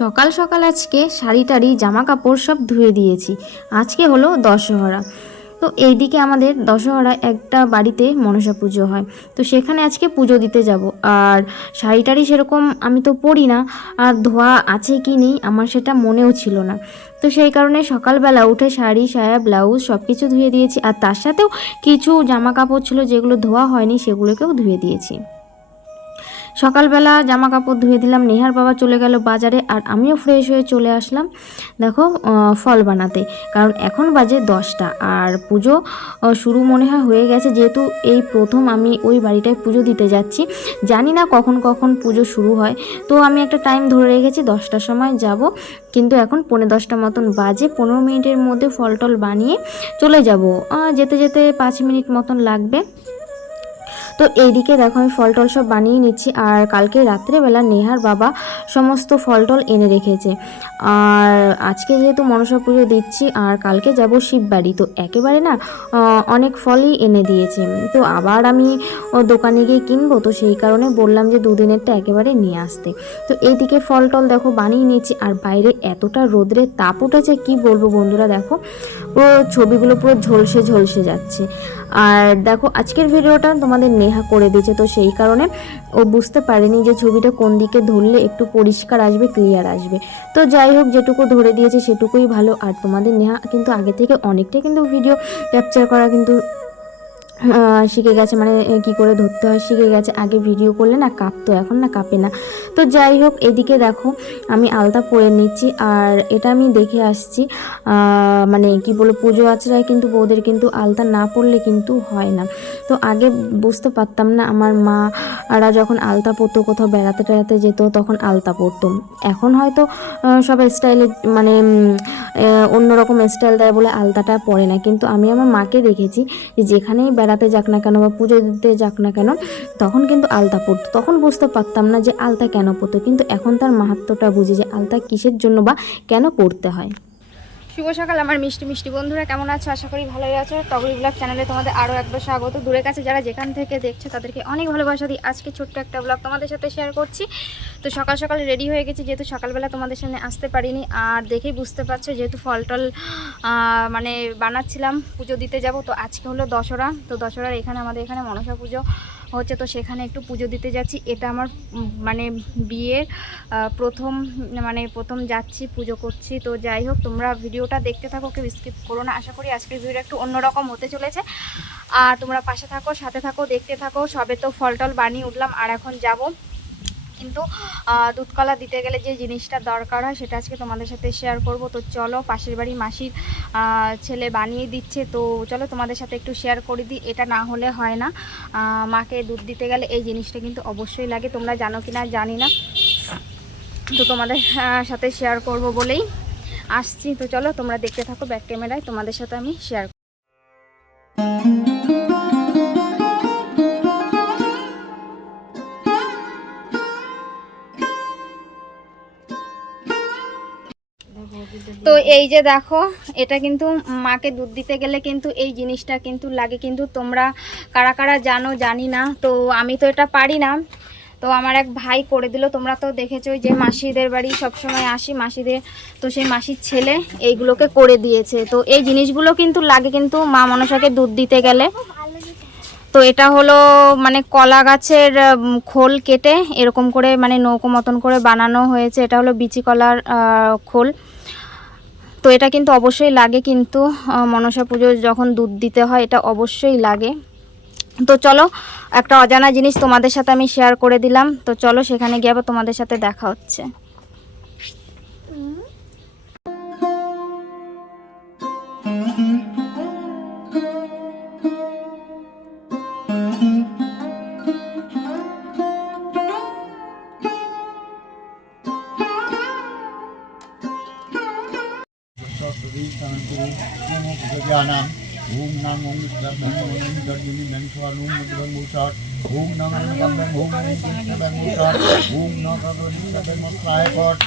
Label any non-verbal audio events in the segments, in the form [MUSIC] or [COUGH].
সকাল সকাল আজকে শাড়ি টাড়ি জামা কাপড় সব ধুয়ে দিয়েছি। আজকে হলো দশহরা। তো এইদিকে আমাদের দশহরা একটা বাড়িতে মনসা পুজো হয়। তো সেখানে আজকে পুজো দিতে যাব। আর শাড়ি টাড়ি সেরকম আমি তো পরি না। আর ধোয়া আছে কি নেই আমার সেটা মনেও ছিল না। তো সেই কারণে সকালবেলা উঠে শাড়ি, সায়া, ব্লাউজ সব কিছু ধুয়ে দিয়েছি। আর তার সাথেও কিছু জামা কাপড় ছিল যেগুলো ধোয়া হয়নি সেগুলোকেও ধুয়ে দিয়েছি। সকালবেলা জামা কাপড় ধুয়ে দিলাম, নেহার বাবা চলে গেল বাজারে আর আমিও ফ্রেশ হয়ে চলে আসলাম, দেখো ফল বানাতে। কারণ এখন বাজে দশটা আর পুজো শুরু মনে হয় হয়ে গেছে, যেহেতু এই প্রথম আমি ওই বাড়িটায় পুজো দিতে যাচ্ছি। জানি না কখন কখন পুজো শুরু হয়। তো আমি একটা টাইম ধরে রেখেছি, দশটার সময় যাব। কিন্তু এখন পনেরো দশটা মতন বাজে, পনেরো মিনিটের মধ্যে ফল টল বানিয়ে চলে যাব। যেতে যেতে পাঁচ মিনিট মতন লাগবে। তো এইদিকে দেখো আমি ফল টল সব বানিয়ে নিচ্ছি। আর কালকে রাত্রেবেলা নেহার বাবা সমস্ত ফল টল এনে রেখেছে। আর আজকে যেহেতু মনসা পুজো দিচ্ছি, আর কালকে যাব শিববাড়ি। তো একেবারে না অনেক ফলই এনে দিয়েছে। তো আবার আমি দোকানে গিয়ে কিনবো? তো সেই কারণে বললাম যে দুদিনেরটা একেবারে নিয়ে আসতে। তো এইদিকে ফল টল দেখো বানিয়ে নিচ্ছি আর বাইরে এতটা রোদ্রে তাপ উঠেছে, কি বলব বন্ধুরা দেখো। ছবিগুলো পুরো ঝলসে ঝলসে যাচ্ছে। আর দেখো, আজকের ভিডিওটা তোমাদের নেহা করে দিয়েছে, তো সেই কারণে ও বুঝতে পারেনি যে ছবিটা কোন দিকে ধরলে একটু পরিষ্কার আসবে ক্লিয়ার আসবে। তো যাই হোক, যেটুকু ধরে দিয়েছে সেটুকুই ভালো। আর তোমাদের নেহা কিন্তু আগে থেকে অনেকটাই কিন্তু ভিডিও ক্যাপচার করা কিন্তু শিখে গেছে মানে কি করে ধরতে হয়, শিখে গেছে। আগে ভিডিও করলে না কাঁপতো এখন না, কাঁপে না। তো যাই হোক, এদিকে দেখো, আমি আলতা পরে নিচ্ছি। আর এটা আমি দেখে আসছি মানে কি বলব, পুজো আচরায় কিন্তু বউদের কিন্তু আলতা না পরলে কিন্তু হয় না। তো আগে বুঝতে পারতাম না, আমার মা আরা যখন আলতা পরতো, কোথাও বেড়াতে টেড়াতে যেত, তখন আলতা পরতো। এখন হয়তো সব স্টাইলে মানে অন্যরকম স্টাইল দেয় বলে আলতাটা পরে না। কিন্তু আমি আমার মাকে দেখেছি, যে যেখানেই বেড়াতে যাক না কেন বা পুজো দিতে যাক না কেন, তখন কিন্তু আলতা পরতো তখন বুঝতে পারতাম না যে আলতা কেন পড়তো, কিন্তু এখন তার মাহাত্মটা বুঝি যে আলতা কিসের জন্য বা কেন পড়তে হয়। শুভ সকাল, আমার মিষ্টি মিষ্টি বন্ধুরা, কেমন আছো? আশা করি ভালোই আছো। টগরি ব্লগ চ্যানেলে তোমাদের আরও একবার স্বাগত। দূরে কাছে যারা যেখান থেকে দেখছ, তাদেরকে অনেক ভালোবাসা দিই আজকে ছোট্ট একটা ব্লগ তোমাদের সাথে শেয়ার করছি। তো সকাল সকাল রেডি হয়ে গেছি, যেহেতু সকালবেলা তোমাদের সামনে আসতে পারিনি। আর দেখেই বুঝতে পারছ, যেহেতু ফল টল মানে বানাচ্ছিলাম, পুজো দিতে যাব, তো আজকে হলো দশরা তো দশরার এখানে, আমাদের এখানে মনসা পুজো। হচ্ছে তো সেখানে একটু পুজো দিতে যাচ্ছি। এটা আমার মানে বিয়ের প্রথম মানে প্রথম যাচ্ছি, পুজো করছি। তো যাই হোক, তোমরা ভিডিওটা দেখতে থাকো, কেউ স্কিপ করো না। আশা করি আজকের ভিডিও একটু অন্যরকম হতে চলেছে। আর তোমরা পাশে থাকো, সাথে থাকো, দেখতে থাকো। সবে তো ফল টল বানিয়ে উঠলাম, আর এখন যাব কিন্তু আহ, দুধকলা দিতে গেলে যে জিনিসটা দরকার হয় সেটা আজকে তোমাদের সাথে শেয়ার করব। তো চলো পাশের বাড়ি মাসির ছেলে বানিয়ে দিচ্ছে। তো চলো তোমাদের সাথে একটু শেয়ার করে দিই। এটা না হলে হয় না। মাকে দুধ দিতে গেলে এই জিনিসটা কিন্তু অবশ্যই লাগে। তোমরা জানো কি না জানি না। তো তোমাদের সাথে শেয়ার করব বলেই আসছি। তো চলো তোমরা দেখতে থাকো ব্যাক ক্যামেরায় তোমাদের সাথে আমি শেয়ার তো এই যে দেখো, এটা কিন্তু মাকে দুধ দিতে গেলে কিন্তু এই জিনিসটা কিন্তু লাগে। কিন্তু তোমরা কারা কারা জানো জানি না। তো আমি তো এটা পারি না। তো আমার এক ভাই করে দিল। তোমরা তো দেখেছ যে মাসিদের বাড়ি সবসময় আসি, মাসিদের, তো সেই মাসির ছেলে এইগুলোকে করে দিয়েছে। তো এই জিনিসগুলো কিন্তু লাগে কিন্তু মা মনসাকে দুধ দিতে গেলে। তো এটা হলো মানে কলা গাছের খোল কেটে এরকম করে মানে নৌকো মতন করে বানানো হয়েছে। এটা হলো বিচি কলার খোল। তো এটা কিন্তু অবশ্যই লাগে কিন্তু মনসা পুজোর যখন দুধ দিতে হয় এটা অবশ্যই লাগে। তো চলো, একটা অজানা জিনিস তোমাদের সাথে আমি শেয়ার করে দিলাম। তো চলো সেখানে গিয়ে আবার তোমাদের সাথে দেখা হচ্ছে। Musat Pot,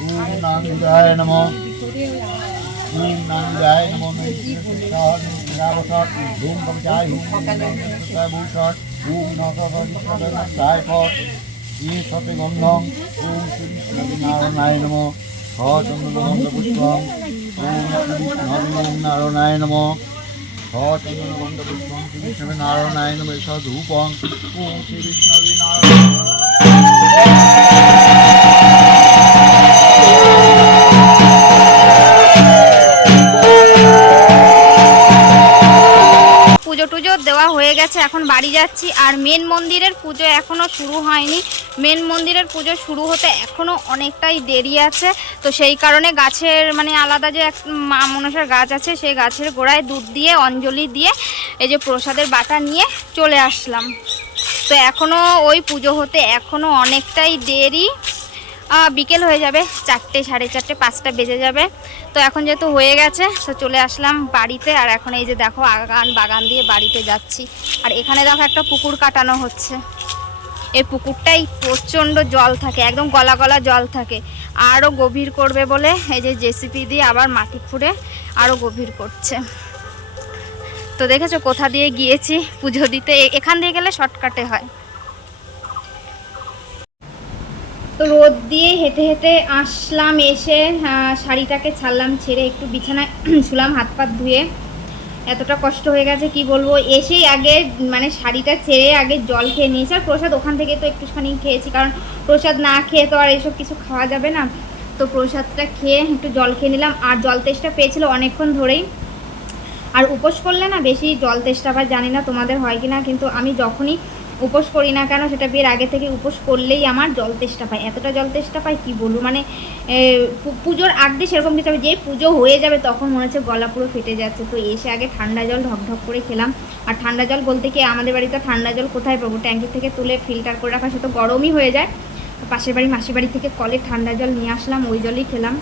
Om Nam Jaya Namo, Om Nam Jaya Namo Nisrat Musat, Om Kam Jaya Om Nisrat Musat, Om Nam Nam Om Nisrat Musat Pot, ये सते गन्धं ॐ श्री नारायणाय नमः ह चन्दनगन्धपुष्पं নারায়ণম নারায়ণম এসব রূপং শ্রী বিষ্ণবী নারায়ণ গেছে, এখন বাড়ি যাচ্ছি। আর মেন মন্দিরের পুজো এখনও শুরু হয়নি। মেন মন্দিরের পুজো শুরু হতে এখনও অনেকটাই দেরি আছে। তো সেই কারণে গাছের মানে আলাদা যে এক মা মনসার গাছ আছে, সেই গাছের গোড়ায় দুধ দিয়ে, অঞ্জলি দিয়ে, এই যে প্রসাদের বাটা নিয়ে চলে আসলাম। তো এখনও ওই পুজো হতে এখনও অনেকটাই দেরি। বিকেল হয়ে যাবে চারটে, সাড়ে চারটে, পাঁচটা বেজে যাবে। তো এখন যেহেতু হয়ে গেছে, তো চলে আসলাম বাড়িতে। আর এখন এই যে দেখো আগান বাগান দিয়ে বাড়িতে যাচ্ছি। আর এখানে দেখো একটা পুকুর কাটানো হচ্ছে। এই পুকুরটাই প্রচণ্ড জল থাকে, একদম গলা গলা জল থাকে। আরও গভীর করবে বলে এই যে জেসিপি দিয়ে আবার মাটি খুঁড়ে আরও গভীর করছে। তো দেখেছ, কোথা দিয়ে গিয়েছি পুজো দিতে? এখান দিয়ে গেলে শর্টকাটে হয়। তো রোদ দিয়ে হেঁটে হেঁটে আসলাম, এসে শাড়িটাকে ছাড়লাম, ছেড়ে একটু বিছানায় [CLEARS THROAT] শুলাম, হাত পা ধুয়ে। এতটা কষ্ট হয়ে গেছে, কি বলব? এসেই আগে মানে শাড়িটা ছেড়ে আগে জল খেয়ে নিয়েছি, আর প্রসাদ ওখান থেকে তো একটুখানি খেয়েছি, কারণ প্রসাদ না খেয়ে তো আর এসব কিছু খাওয়া যাবে না। তো প্রসাদটা খেয়ে একটু জল খেয়ে নিলাম, আর জল তেষ্টা পেয়েছিল অনেকক্ষণ ধরেই। আর উপোস করলে না বেশি জল তেষ্টা আবার জানি না তোমাদের হয় কি না কিন্তু আমি যখনই উপোস করি না কেন? সেটা বিয়ের আগে থেকে উপোস করলেই আমার জল তেষ্টা পায়। এতটা জল তেষ্টা পায় কি বলব? মানে পুজোর আগ দিয়ে সেরকম কিছু হবে যেই পুজো হয়ে যাবে তখন মনে হচ্ছে গলা পুরো ফেটে যাচ্ছে। তো এসে আগে ঠান্ডা জল ঢকঢক করে খেলাম। আর ঠান্ডা জল বলতে কি, আমাদের বাড়িতে ঠান্ডা জল কোথায় পাবো? ট্যাঙ্কি থেকে তুলে ফিল্টার করে রাখা, সে তো গরমই হয়ে যায়। পাশের বাড়ি, মাসির বাড়ি থেকে কলে ঠান্ডা জল নিয়ে আসলাম, ওই জলই খেলাম।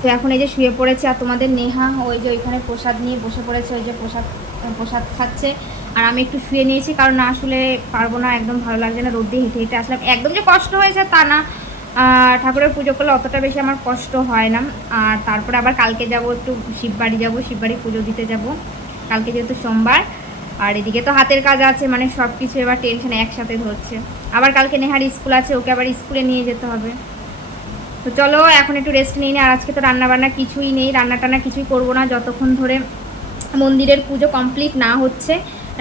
তো এখন এই যে শুয়ে পড়েছে, আর তোমাদের নেহা, ওই যে ওইখানে প্রসাদ নিয়ে বসে পড়েছে, ওই যে প্রসাদ প্রসাদ খাচ্ছে। আর আমি একটু শুয়ে নিয়েছি কারণ না আসলে পারব না, একদম ভালো লাগছে না, রোদ দিয়ে হেঁটে হেঁটে আসলাম। একদম যে কষ্ট হয়েছে তা না। ঠাকুরের পুজো করলে অতটা বেশি আমার কষ্ট হয় না। আর তারপরে আবার কালকে যাব একটু শিববাড়ি যাব, শিববাড়ি পুজো দিতে যাব। কালকে যেহেতু সোমবার, আর এদিকে তো হাতের কাজ আছে মানে সব কিছু এবার টেনশন একসাথে ধরছে। আবার কালকে নেহার স্কুল আছে, ওকে আবার স্কুলে নিয়ে যেতে হবে। তো চলো, এখন একটু রেস্ট নিই আর আজকে তো রান্না বান্না কিছুই নেই রান্না টান্না কিছুই করব না। যতক্ষণ ধরে মন্দিরের পুজো কমপ্লিট না হচ্ছে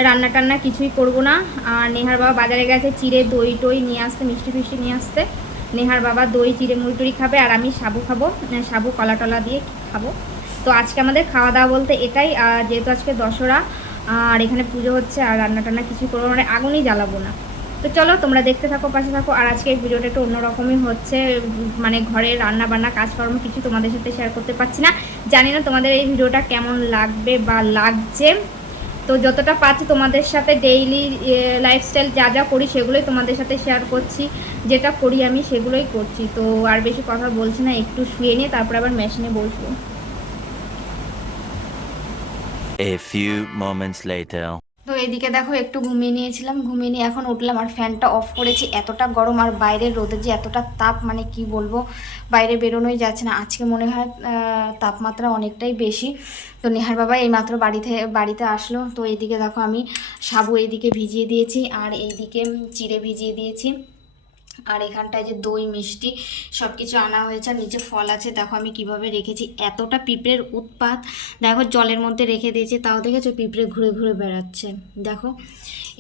রান্না টান্না কিছুই করব না। আর নেহার বাবা বাজারে গেছে, চিড়ে দই টই নিয়ে আসতে, মিষ্টি ফিষ্টি নিয়ে আসতে। নেহার বাবা দই, চিড়ে মুড়ি টুড়ি খাবে আর আমি সাবু খাব সাবু কলা টলা দিয়ে খাব। তো আজকে আমাদের খাওয়া দাওয়া বলতে এটাই যেহেতু আজকে দশরা আর এখানে পুজো হচ্ছে আর রান্না টান্না কিছুই করব মানে আগুনই জ্বালাবো না। তো চলো তোমরা দেখতে থাকো, পাশে থাকো, আর আজকে এই ভিডিওটা একটু অন্যরকমই হচ্ছে। মানে ঘরে রান্না বান্না কাজকর্ম কিছু তোমাদের সাথে শেয়ার করতে পারছি না। জানি না তোমাদের এই ভিডিওটা কেমন লাগবে বা লাগছে। তো যতটা পাচ্ছি তোমাদের সাথে ডেইলি লাইফস্টাইল যা যা করি সেগুলোই তোমাদের সাথে শেয়ার করছি। যেটা করি আমি সেগুলোই করছি। তো আর বেশি কথা বলছি না, একটু শুয়ে নিয়ে তারপর আবার মেশিনে বসবো। A few moments later. এদিকে দেখো, একটু ঘুমিয়ে নিয়েছিলাম, ঘুমিয়ে নিয়ে এখন উঠলাম আর ফ্যানটা অফ করেছি। এতটা গরম আর বাইরের রোদের যে এতটা তাপ মানে কি বলব, বাইরে বেরোনোই যাচ্ছে না। আজকে মনে হয় তাপমাত্রা অনেকটাই বেশি। তো নেহার বাবা এই মাত্র বাড়িতে বাড়িতে আসলো। তো এইদিকে দেখো আমি সাবু এইদিকে ভিজিয়ে দিয়েছি আর এইদিকে চিড়ে ভিজিয়ে দিয়েছি। আর এখানটায় যে দই, মিষ্টি সব কিছু আনা হয়েছে আর নিচে ফল আছে। দেখো আমি কীভাবে রেখেছি। এতটা পিঁপড়ের উৎপাত। দেখো জলের মধ্যে রেখে দিয়েছি, তাও দেখেছ পিঁপড়ে ঘুরে ঘুরে বেড়াচ্ছে। দেখো,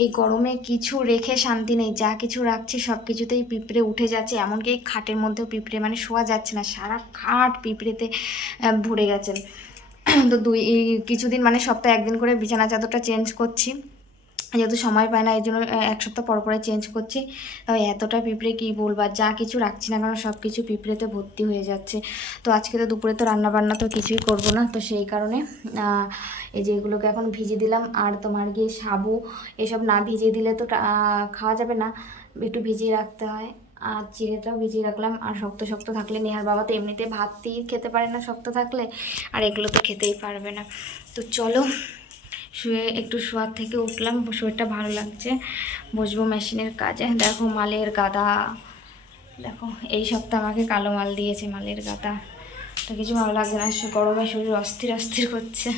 এই গরমে কিছু রেখে শান্তি নেই। যা কিছু রাখছি সব কিছুতেই পিঁপড়ে উঠে যাচ্ছে। এমনকি খাটের মধ্যেও পিঁপড়ে মানে শোয়া যাচ্ছে না। সারা খাট পিঁপড়েতে ভরে গেছে। তো দুই কিছুদিন মানে সপ্তাহে একদিন করে বিছানা চাদরটা চেঞ্জ করছি। যেহেতু সময় পায় না এই জন্য এক সপ্তাহ পর পরে চেঞ্জ করছি। তাই এতটা পিঁপড়ে কী বলব? আর যা কিছু রাখছি না কারণ সব কিছু পিঁপড়েতে ভর্তি হয়ে যাচ্ছে। তো আজকে তো দুপুরে তো রান্না বান্না তো কিছুই করব না, তো সেই কারণে এই যে এগুলোকে এখন ভিজিয়ে দিলাম। আর তোমার গিয়ে সাবু, এসব না ভিজিয়ে দিলে তো খাওয়া যাবে না। একটু ভিজিয়ে রাখতে হয়। আর চিড়েটাও ভিজিয়ে রাখলাম। আর শক্ত শক্ত থাকলে নেহার বাবা তো এমনিতে ভাত দিয়ে খেতে পারে না শক্ত থাকলে। আর এগুলো তো খেতেই পারবে না। তো চলো শুয়ে একটু শোয়ার থেকে উঠলাম, শরীরটা ভালো লাগছে। বসবো মেশিনের কাজে। দেখো, মালের গাদা। দেখো, এই সপ্তাহ আমাকে কালো মাল দিয়েছে মালের গাদা। তো কিছু ভালো লাগছে না, গরমে শরীর অস্থির অস্থির করছে।